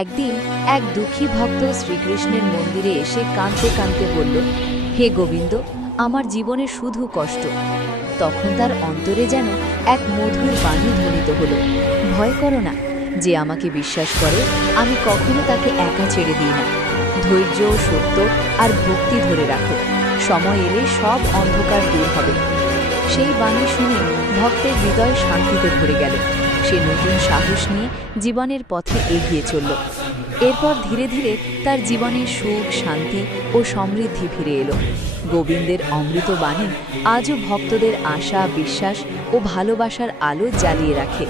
একদিন এক দুঃখী ভক্ত শ্রীকৃষ্ণের মন্দিরে এসে কাঁদতে কাঁদতে বলল, হে গোবিন্দ, আমার জীবনে শুধু কষ্ট। তখন তার অন্তরে যেন এক মধুর বাণী ধ্বনিত হল, ভয় করো না, যে আমাকে বিশ্বাস করে আমি কখনো তাকে একা ছেড়ে দিই না। ধৈর্য, সত্য আর ভক্তি ধরে রাখো, সময় এলে সব অন্ধকার দূর হবে। সেই বাণী শুনে ভক্তের হৃদয় শান্তিতে ভরে গেল। সে নতুন সাহস নিয়ে জীবনের পথে এগিয়ে চলল। এরপর ধীরে ধীরে তার জীবনে সুখ, শান্তি ও সমৃদ্ধি ফিরে এলো। গোবিন্দের অমৃত বাণী আজও ভক্তদের আশা, বিশ্বাস ও ভালোবাসার আলো জ্বালিয়ে রাখে।